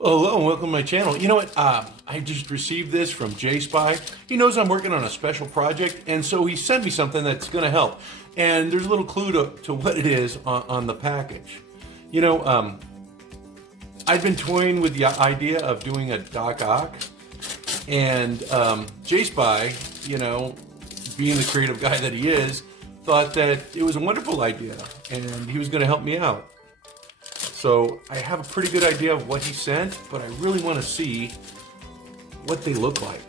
Hello and welcome to my channel. You know what? I just received this from JSpy. He knows I'm working on a special project, and so he sent me something that's going to help. And there's a little clue to what it is on the package. You know, I've been toying with the idea of doing a Doc Ock, and JSpy, you know, being the creative guy that he is, thought that it was a wonderful idea, and he was going to help me out. So I have a pretty good idea of what he sent, but I really want to see what they look like.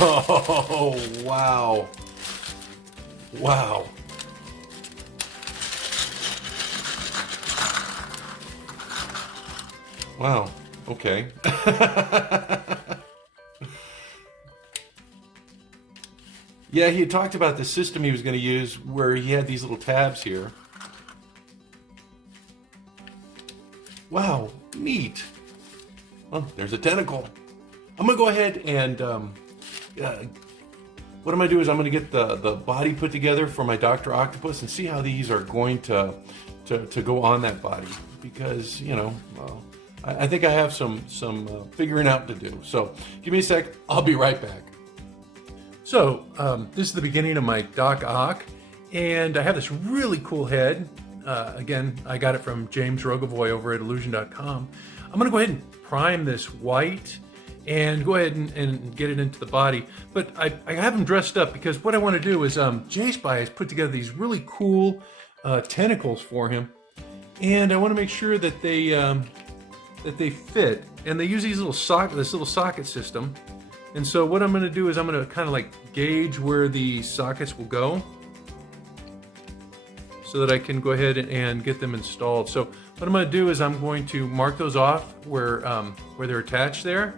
Oh, wow. Wow. Wow. Okay. Yeah, he had talked about the system he was going to use where he had these little tabs here. Wow, neat. Well, there's a tentacle. I'm going to go ahead and what I'm going to do is I'm going to get the body put together for my Dr. Octopus and see how these are going to go on that body. Because, you know, well, I think I have some figuring out to do. So give me a sec. I'll be right back. So this is the beginning of my Doc Ock, and I have this really cool head. Again, I got it from James Rogovoy over at Illusion.com. I'm going to go ahead and prime this white and go ahead and get it into the body. But I have him dressed up because what I want to do is JSpy has put together these really cool tentacles for him, and I want to make sure that they fit. And they use these little this little socket system. And so what I'm going to do is I'm going to kind of like gauge where the sockets will go so that I can go ahead and get them installed. So what I'm going to do is I'm going to mark those off where they're attached there.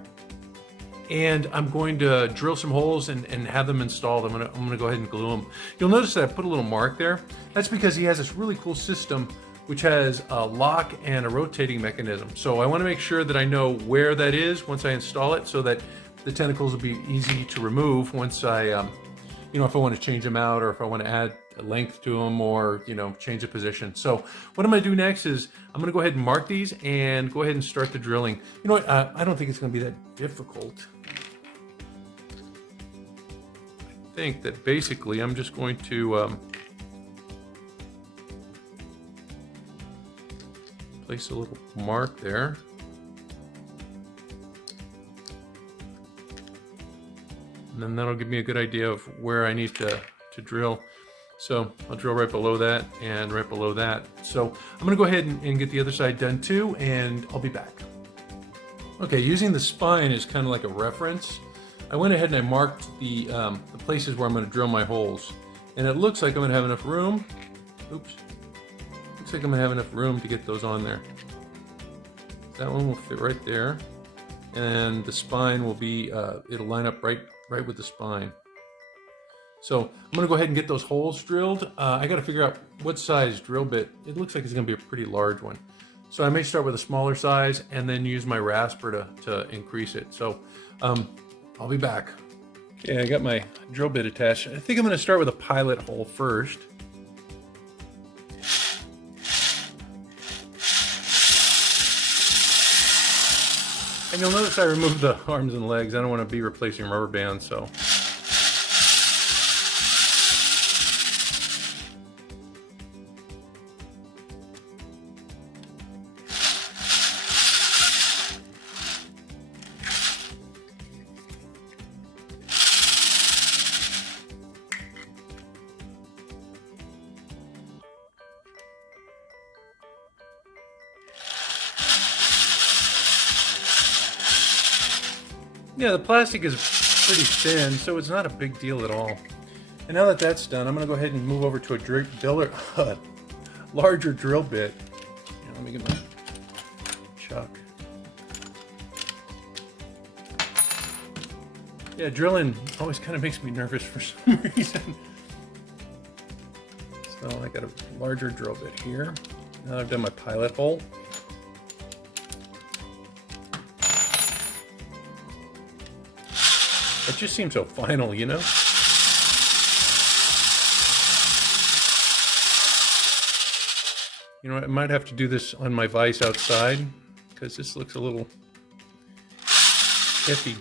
And I'm going to drill some holes and have them installed. I'm going to go ahead and glue them. You'll notice that I put a little mark there. That's because he has this really cool system which has a lock and a rotating mechanism. So I want to make sure that I know where that is once I install it so that the tentacles will be easy to remove once I, you know, if I want to change them out or if I want to add a length to them or, you know, change the position. So what I'm going to do next is I'm going to go ahead and mark these and go ahead and start the drilling. You know what? I don't think it's going to be that difficult. I think that basically I'm just going to place a little mark there. And then that'll give me a good idea of where I need to drill. So I'll drill right below that and right below that. So I'm gonna go ahead and get the other side done too, and I'll be back. Okay, using the spine is kind of like a reference. I went ahead and I marked the places where I'm gonna drill my holes. And it looks like I'm gonna have enough room. Oops. Looks like I'm gonna have enough room to get those on there. That one will fit right there. And the spine will be, it'll line up right with the spine. So I'm gonna go ahead and get those holes drilled. I gotta figure out what size drill bit. It looks like it's gonna be a pretty large one. So I may start with a smaller size and then use my rasper to increase it. So I'll be back. Okay, I got my drill bit attached. I think I'm gonna start with a pilot hole first. And you'll notice I removed the arms and legs. I don't want to be replacing rubber bands, so. Yeah, the plastic is pretty thin, so it's not a big deal at all. And now that that's done, I'm going to go ahead and move over to a larger drill bit. Yeah, let me get my chuck. Yeah, drilling always kind of makes me nervous for some reason. So I got a larger drill bit here. Now I've done my pilot hole. It just seems so final, you know? You know, I might have to do this on my vise outside because this looks a little iffy.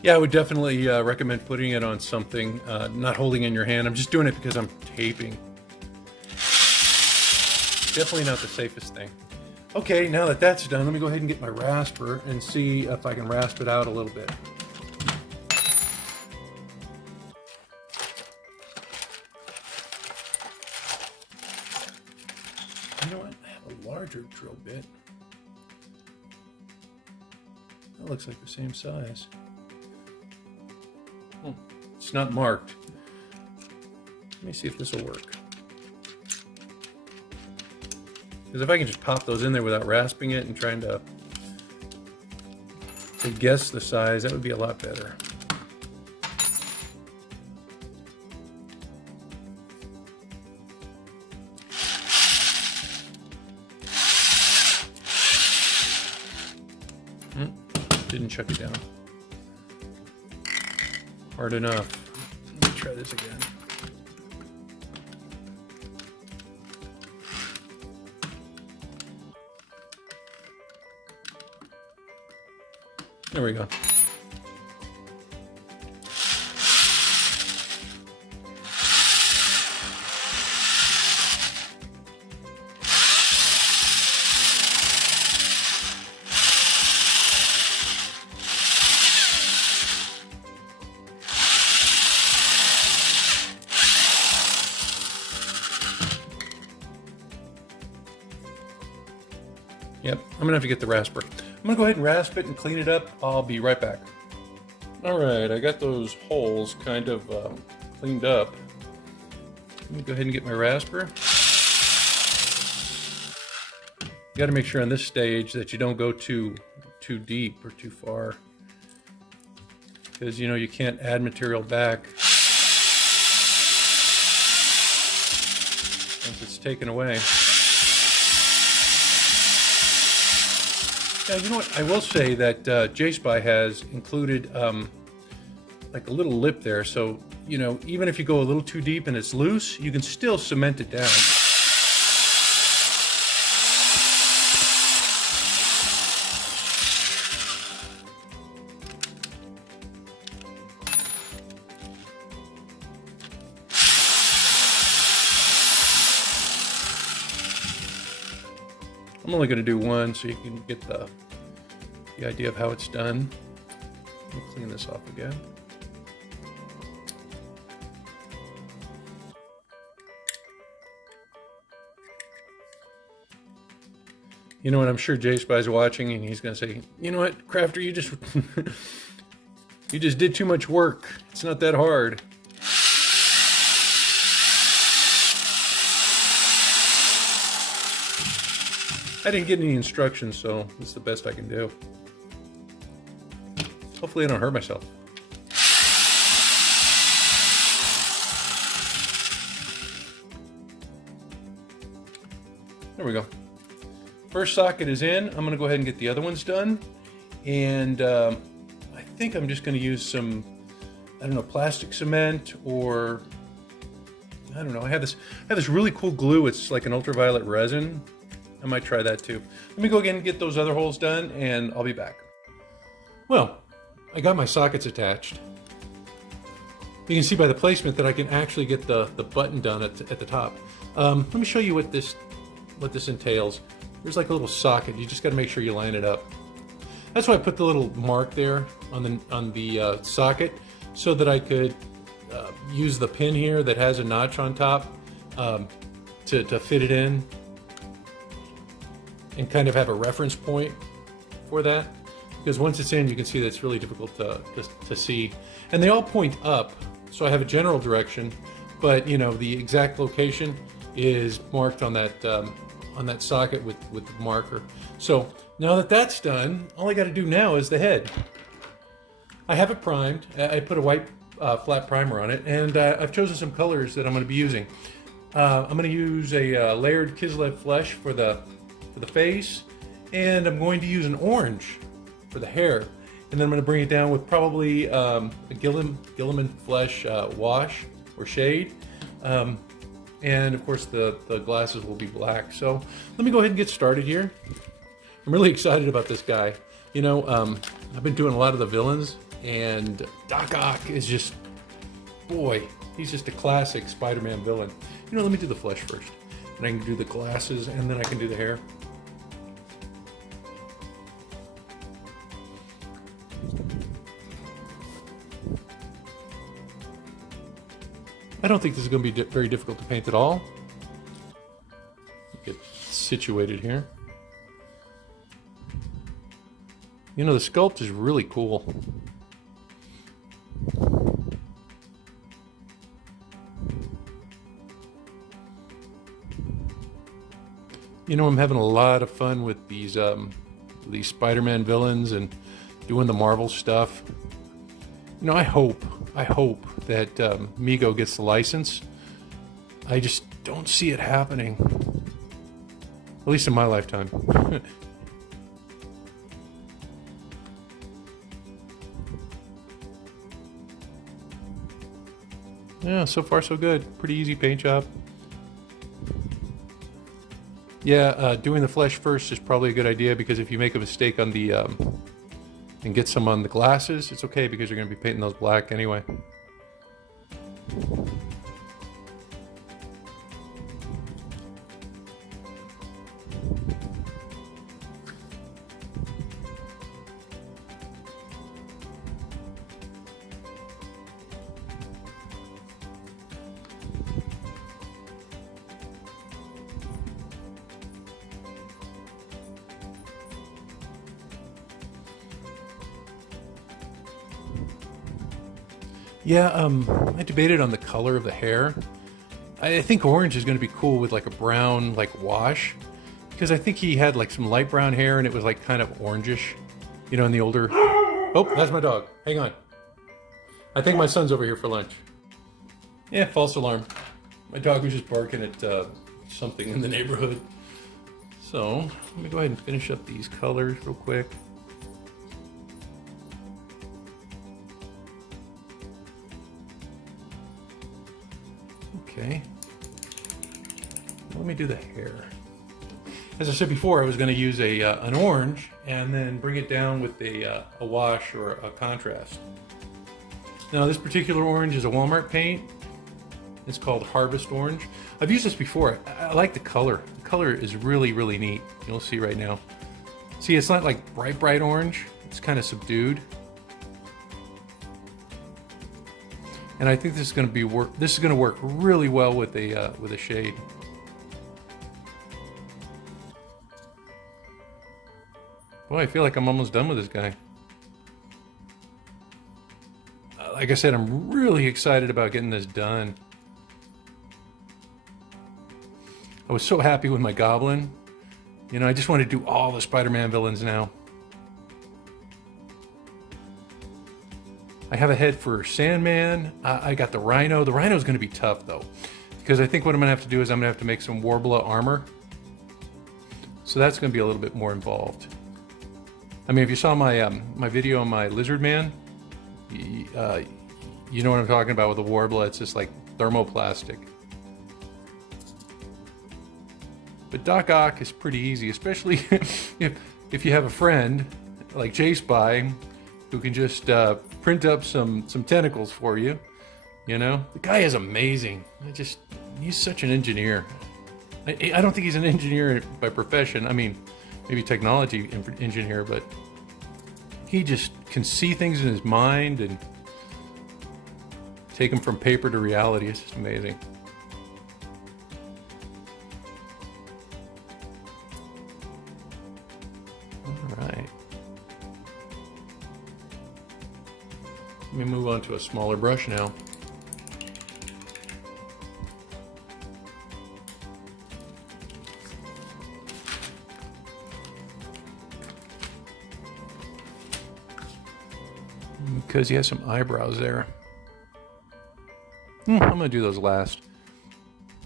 Yeah, I would definitely recommend putting it on something, not holding in your hand. I'm just doing it because I'm taping. Definitely not the safest thing. Okay, now that that's done, let me go ahead and get my rasper and see if I can rasp it out a little bit. You know what? I have a larger drill bit. That looks like the same size. Oh, it's not marked. Let me see if this will work. Because if I can just pop those in there without rasping it and trying to guess the size, that would be a lot better. Didn't chuck it down. Hard enough. Let me try this again. There we go. Yep, I'm gonna have to get the rasper. I'm gonna go ahead and rasp it and clean it up. I'll be right back. All right, I got those holes kind of cleaned up. Let me go ahead and get my rasper. You gotta make sure on this stage that you don't go too deep or too far. Because, you know, you can't add material back once it's taken away. Yeah, you know what? I will say that JSpy has included like a little lip there, so you know, even if you go a little too deep and it's loose, you can still cement it down. I'm only going to do one so you can get the idea of how it's done. We'll clean this off again. You know what? I'm sure JSpy's watching and he's going to say, you know what, Crafter, you just you just did too much work. It's not that hard. I didn't get any instructions, so this is the best I can do. Hopefully I don't hurt myself. There we go. First socket is in. I'm going to go ahead and get the other ones done. And I think I'm just going to use some, I don't know, plastic cement or, I don't know. I have this really cool glue. It's like an ultraviolet resin. I might try that too. Let me go again and get those other holes done and I'll be back. Well, I got my sockets attached. You can see by the placement that I can actually get the button done at the top. Let me show you what this entails. There's like a little socket. You just got to make sure you line it up. That's why I put the little mark there on the socket so that I could use the pin here that has a notch on top to fit it in. And kind of have a reference point for that, because once it's in, you can see that it's really difficult to see. And they all point up, so I have a general direction, but you know the exact location is marked on that that socket with the marker. So now that that's done, all I got to do now is the head. I have it primed. I put a white flat primer on it, and I've chosen some colors that I'm going to be using. I'm going to use a layered Kislev flesh for the face, and I'm going to use an orange for the hair. And then I'm going to bring it down with probably a Gilliman flesh wash or shade. And of course the glasses will be black. So let me go ahead and get started here. I'm really excited about this guy. You know, I've been doing a lot of the villains, and Doc Ock is just, boy, he's just a classic Spider-Man villain. You know, let me do the flesh first. And I can do the glasses, and then I can do the hair. I don't think this is going to be very difficult to paint at all. Get situated here. You know, the sculpt is really cool. You know, I'm having a lot of fun with these Spider-Man villains and doing the Marvel stuff. You know, I hope that Mego gets the license. I just don't see it happening. At least in my lifetime. Yeah, so far so good. Pretty easy paint job. Yeah, doing the flesh first is probably a good idea, because if you make a mistake on the and get some on the glasses, it's okay, because you're going to be painting those black anyway. Yeah, I debated on the color of the hair. I think orange is going to be cool with like a brown like wash, because I think he had like some light brown hair and it was like kind of orangish, you know, in the older... Oh, that's my dog. Hang on. I think my son's over here for lunch. Yeah, false alarm. My dog was just barking at something in the neighborhood. So, let me go ahead and finish up these colors real quick. Okay, let me do the hair. As I said before, I was going to use an orange and then bring it down with a wash or a contrast. Now this particular orange is a Walmart paint. It's called Harvest Orange. I've used this before. I like the color. The color is really, really neat. You'll see right now. See, it's not like bright orange. It's kind of subdued. And I think this is going to work really well with a shade. Boy, I feel like I'm almost done with this guy. Like I said, I'm really excited about getting this done. I was so happy with my Goblin. You know, I just want to do all the Spider-Man villains now. I have a head for Sandman. I got the Rhino. The Rhino is going to be tough though, because I think what I'm going to have to do is I'm going to have to make some Warbler armor. So that's going to be a little bit more involved. I mean, if you saw my my video on my Lizard Man, you know what I'm talking about with the Warbler. It's just like thermoplastic. But Doc Ock is pretty easy, especially if you have a friend like JSpy who can just print up some tentacles for you. You know, the guy is amazing. He's such an engineer. I don't think he's an engineer by profession. I mean, maybe technology engineer, but he just can see things in his mind and take them from paper to reality. It's just amazing. All right. Let me move on to a smaller brush now. because he has some eyebrows there. I'm gonna do those last,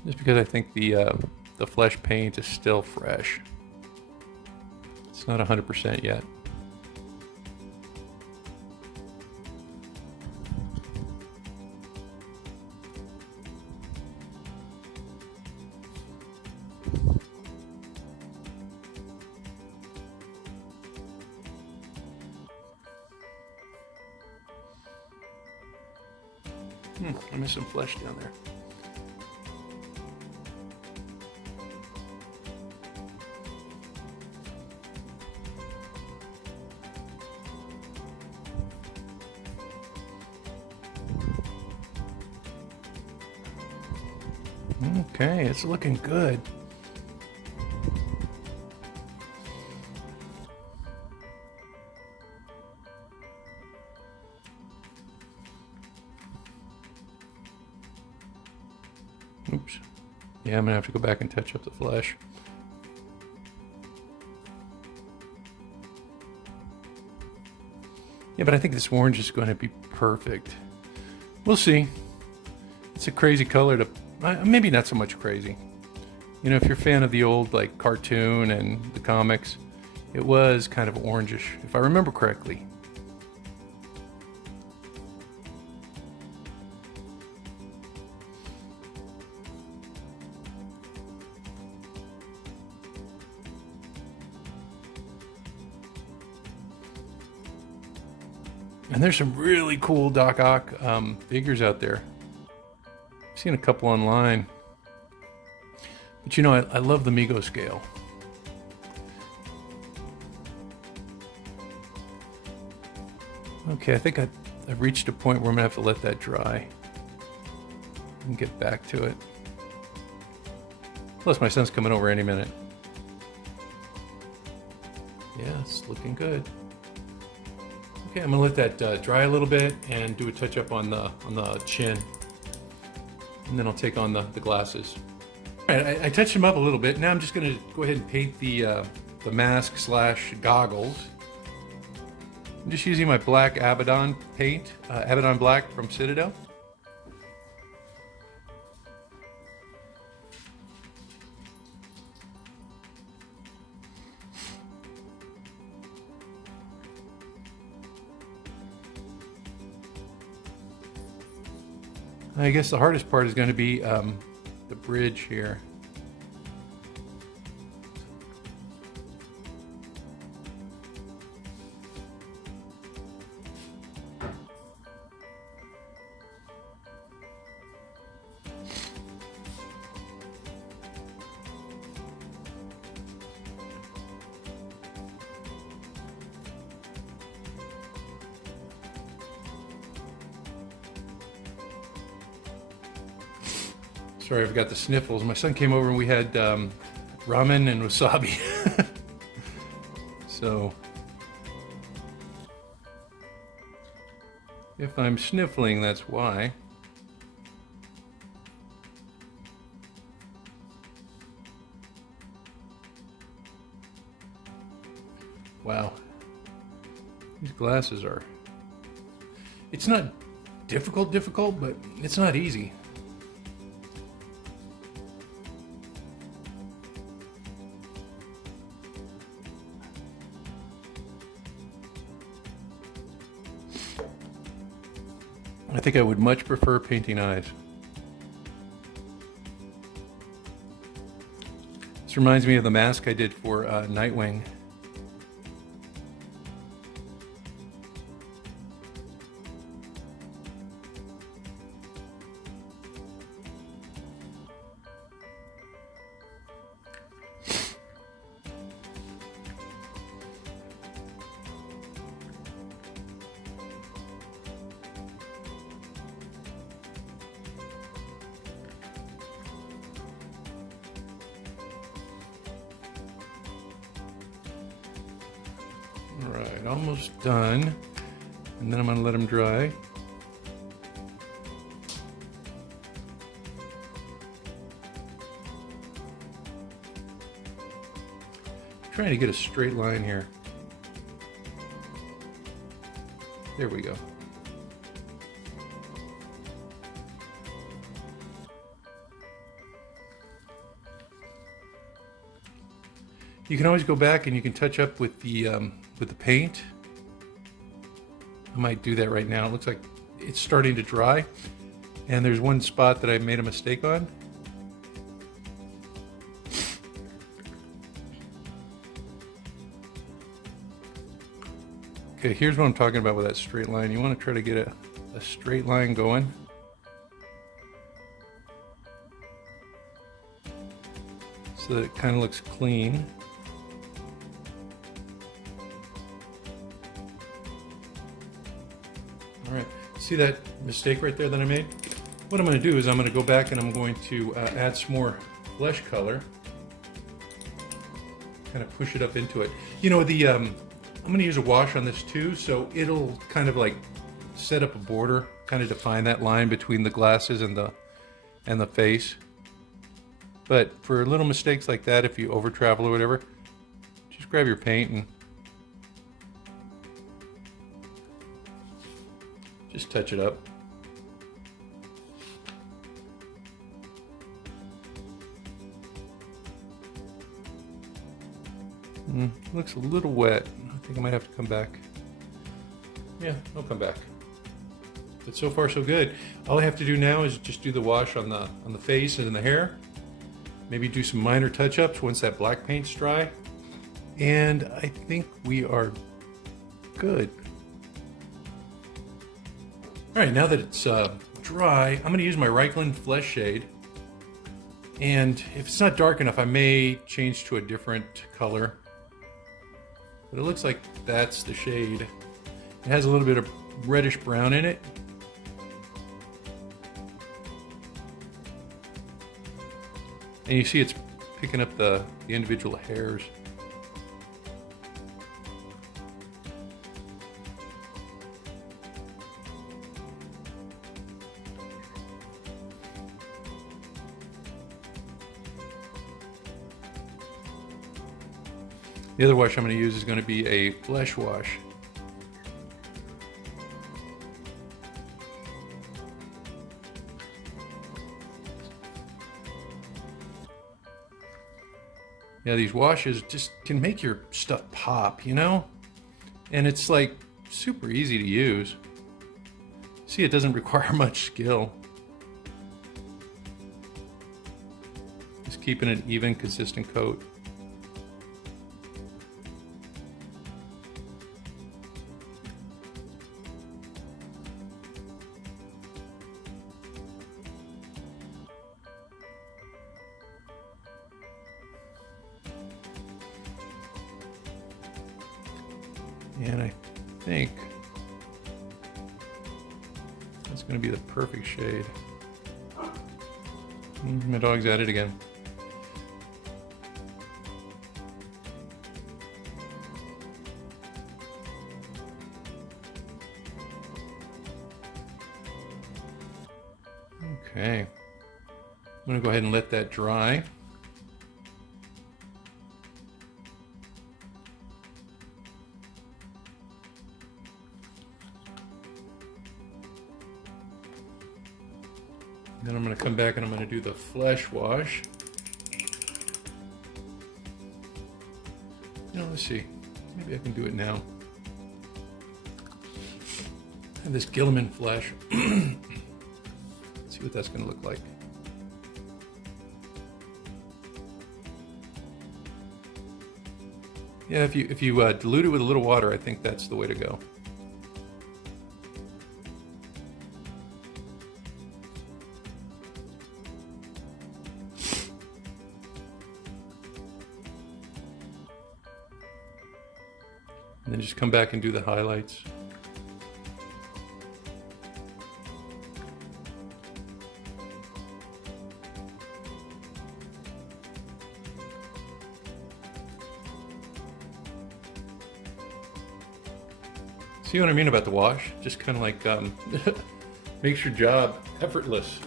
just because I think the flesh paint is still fresh. It's not 100% yet. I missed some flesh down there. Okay, it's looking good. Oops. Yeah, I'm gonna have to go back and touch up the flesh. Yeah, but I think this orange is going to be perfect. We'll see. It's a crazy color to, maybe not so much crazy. You know, if you're a fan of the old like cartoon and the comics, it was kind of orangish, if I remember correctly. And there's some really cool Doc Ock figures out there. I've seen a couple online. But you know, I love the Mego-Scale. Okay, I think I've reached a point where I'm gonna have to let that dry and get back to it. Plus my son's coming over any minute. Yeah, it's looking good. Okay, I'm gonna let that dry a little bit and do a touch up on the chin. And then I'll take on the glasses. All right, I touched them up a little bit. Now I'm just gonna go ahead and paint the mask / goggles. I'm just using my black Abaddon paint, Abaddon Black from Citadel. I guess the hardest part is going to be the bridge here. Sorry, I've got the sniffles. My son came over and we had ramen and wasabi. So, if I'm sniffling, that's why. Wow. These glasses are... It's not difficult, but it's not easy. I think I would much prefer painting eyes. This reminds me of the mask I did for Nightwing. All right, almost done. And then I'm going to let them dry. Trying to get a straight line here. There we go. You can always go back and you can touch up with the paint. I might do that right now. It looks like it's starting to dry. And there's one spot that I made a mistake on. Okay, here's what I'm talking about with that straight line. You want to try to get a straight line going. So that it kind of looks clean. All right, see that mistake right there that I made? What I'm going to do is I'm going to go back and I'm going to add some more flesh color. Kind of push it up into it. You know, I'm going to use a wash on this too, so it'll kind of like set up a border, kind of define that line between the glasses and the face. But for little mistakes like that, if you over travel or whatever, just grab your paint and just touch it up. Looks a little wet. I think I might have to come back. Yeah, I'll come back. But so far so good. All I have to do now is just do the wash on the face and in the hair. Maybe do some minor touch-ups once that black paint's dry. And I think we are good. All right, now that it's dry, I'm going to use my Reikland Flesh Shade. And if it's not dark enough, I may change to a different color. But it looks like that's the shade. It has a little bit of reddish brown in it. And you see it's picking up the individual hairs. The other wash I'm going to use is going to be a flesh wash. Yeah, these washes just can make your stuff pop, you know? And it's like super easy to use. See, it doesn't require much skill. Just keeping an even, consistent coat. And I think that's going to be the perfect shade. My dog's at it again. Okay. I'm going to go ahead and let that dry. Then I'm going to come back and I'm going to do the flesh wash. You know, let's see. Maybe I can do it now. I have this Gilliman flesh. Let's see what that's going to look like. Yeah, if you dilute it with a little water, I think that's the way to go. And then just come back and do the highlights. See what I mean about the wash? Just kind of like makes your job effortless.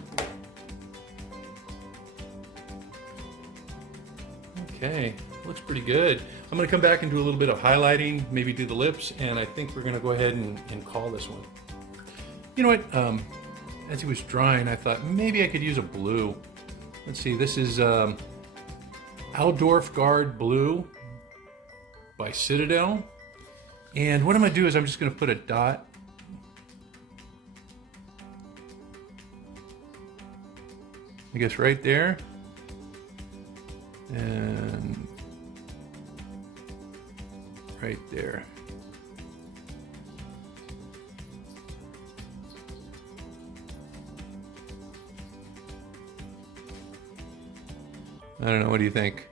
Okay, looks pretty good. I'm going to come back and do a little bit of highlighting, maybe do the lips, and I think we're going to go ahead and call this one. You know what? As he was drying, I thought maybe I could use a blue. Let's see, this is Aldorf Guard Blue. by Citadel. And what I'm going to do is I'm just going to put a dot. I guess right there. And right there. I don't know, what do you think?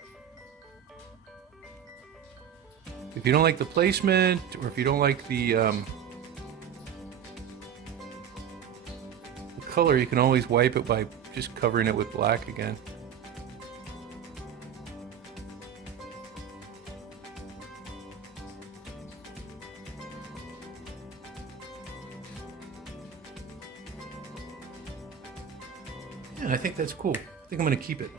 If you don't like the placement, or if you don't like the color, you can always wipe it by just covering it with black again. Yeah, I think that's cool. I think I'm going to keep it.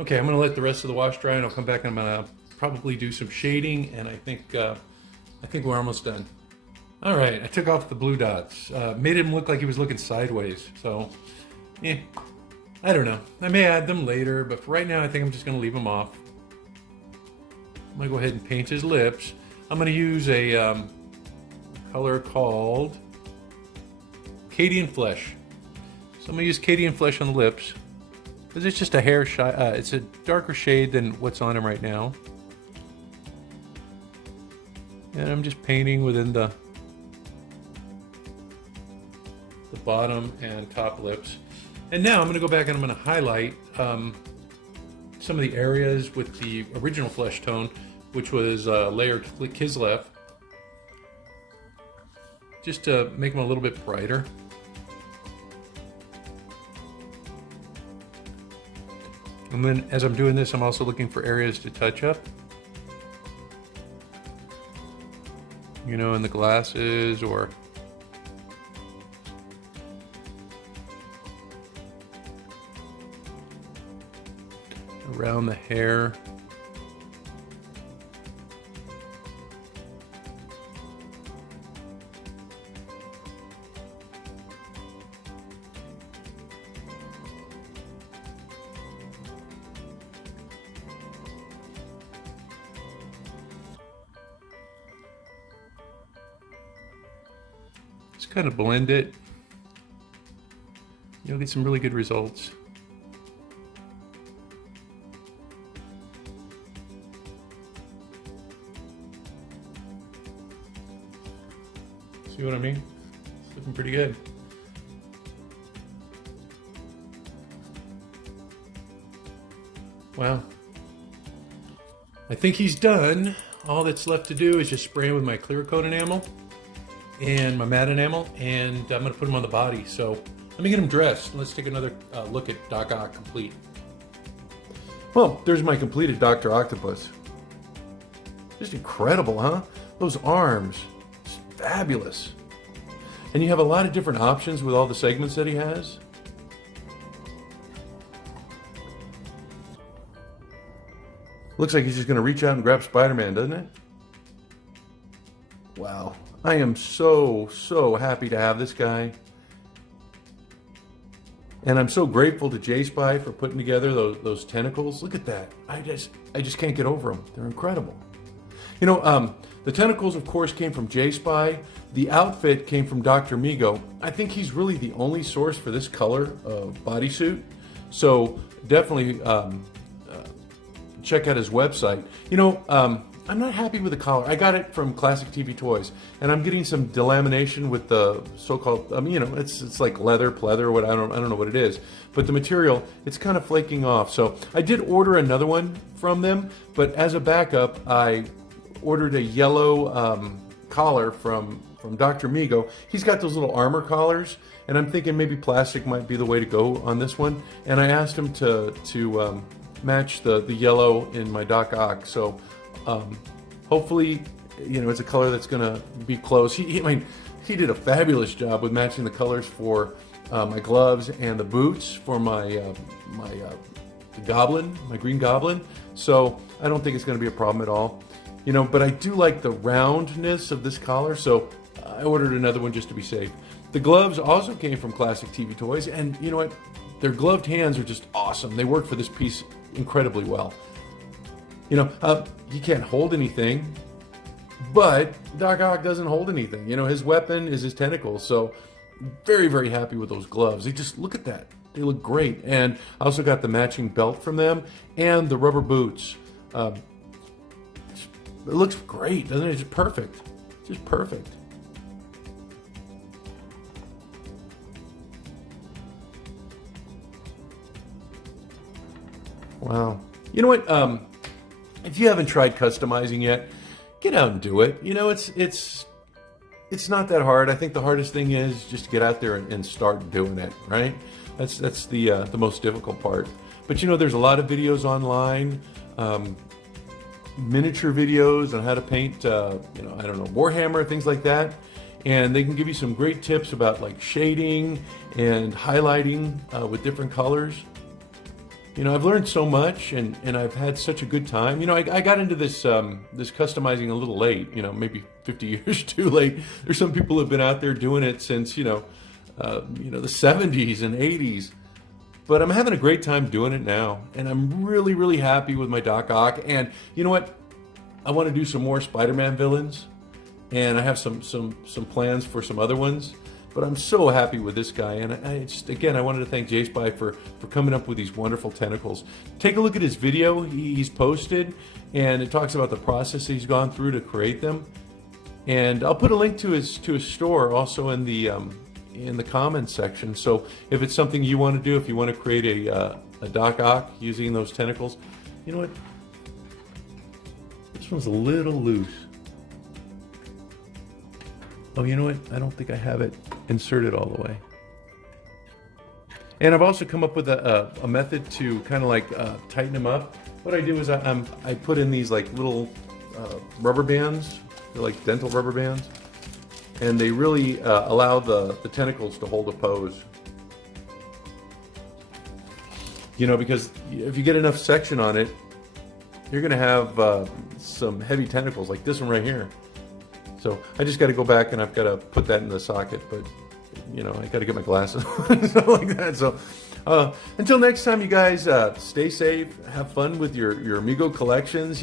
Okay, I'm going to let the rest of the wash dry, and I'll come back and I'm going to probably do some shading, and I think we're almost done. All right, I took off the blue dots. Made him look like he was looking sideways, so yeah, I don't know. I may add them later, but for right now I think I'm just going to leave them off. I'm going to go ahead and paint his lips. I'm going to use a color called Cadian Flesh. So I'm going to use Cadian Flesh on the lips, because it's just a hair it's a darker shade than what's on him right now. And I'm just painting within the bottom and top lips. And now I'm going to go back and I'm going to highlight some of the areas with the original flesh tone, which was layered Kislev, just to make them a little bit brighter. And then as I'm doing this, I'm also looking for areas to touch up. You know, in the glasses or around the hair. Just kind of blend it. You'll get some really good results. See what I mean? It's looking pretty good. Wow. I think he's done. All that's left to do is just spray him with my clear coat enamel and my matte enamel, and I'm going to put him on the body. So let me get him dressed. Let's take another look at Doc Ock complete. Well, there's my completed Dr. Octopus. Just incredible, huh? Those arms, it's fabulous. And you have a lot of different options with all the segments that he has. Looks like he's just going to reach out and grab Spider-Man, doesn't it? Wow. I am so happy to have this guy. And I'm so grateful to JSpy for putting together those tentacles. Look at that. I just can't get over them. They're incredible. You know, the tentacles, of course, came from JSpy. The outfit came from Dr. Mego. I think he's really the only source for this color of bodysuit. So definitely check out his website. You know, I'm not happy with the collar. I got it from Classic TV Toys, and I'm getting some delamination with the so-called, you know, it's like leather, pleather, what I don't know what it is, but the material, it's kind of flaking off. So I did order another one from them, but as a backup, I ordered a yellow collar from Dr. Mego. He's got those little armor collars, and I'm thinking maybe plastic might be the way to go on this one. And I asked him to match the yellow in my Doc Ock. So hopefully, you know, it's a color that's gonna be close. I mean, he did a fabulous job with matching the colors for my gloves and the boots for my goblin, my green goblin. So I don't think it's gonna be a problem at all. You know, but I do like the roundness of this collar, so I ordered another one just to be safe. The gloves also came from Classic TV Toys, and you know what? Their gloved hands are just awesome. They work for this piece incredibly well. He can't hold anything, but Doc Ock doesn't hold anything. His weapon is his tentacles. So very, very happy with those gloves. They just, look at that. They look great. And I also got the matching belt from them and the rubber boots. It looks great, doesn't it? It's just perfect. Just perfect. Wow. You know what? If you haven't tried customizing yet, get out and do it. It's not that hard. I think the hardest thing is just to get out there and start doing it, right? That's the most difficult part. But there's a lot of videos online, miniature videos on how to paint, I don't know, Warhammer, things like that. And they can give you some great tips about like shading and highlighting with different colors. I've learned so much, and I've had such a good time. I got into this this customizing a little late, maybe 50 years too late. There's some people who have been out there doing it since, the 70s and 80s. But I'm having a great time doing it now, and I'm really, really happy with my Doc Ock. And you know what? I want to do some more Spider-Man villains, and I have some plans for some other ones. But I'm so happy with this guy, and I wanted to thank JSpy for coming up with these wonderful tentacles. Take a look at his video he's posted, and it talks about the process he's gone through to create them. And I'll put a link to his store also in the comments section. So if it's something you want to do, if you want to create a Doc Ock using those tentacles, you know what? This one's a little loose. Oh, you know what? I don't think I have it inserted all the way. And I've also come up with a method to kind of like tighten them up. What I do is I put in these like little rubber bands. They're like dental rubber bands. And they really allow the tentacles to hold a pose. Because if you get enough section on it, you're going to have some heavy tentacles like this one right here. So I just got to go back and I've got to put that in the socket, but I got to get my glasses on, stuff like that. So until next time, you guys stay safe, have fun with your Mego collections.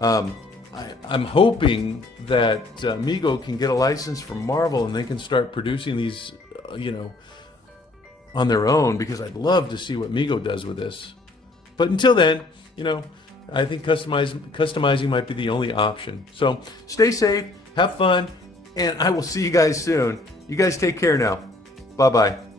I'm hoping that Mego can get a license from Marvel and they can start producing these, on their own, because I'd love to see what Mego does with this. But until then, I think customizing might be the only option. So stay safe. Have fun, and I will see you guys soon. You guys take care now. Bye-bye.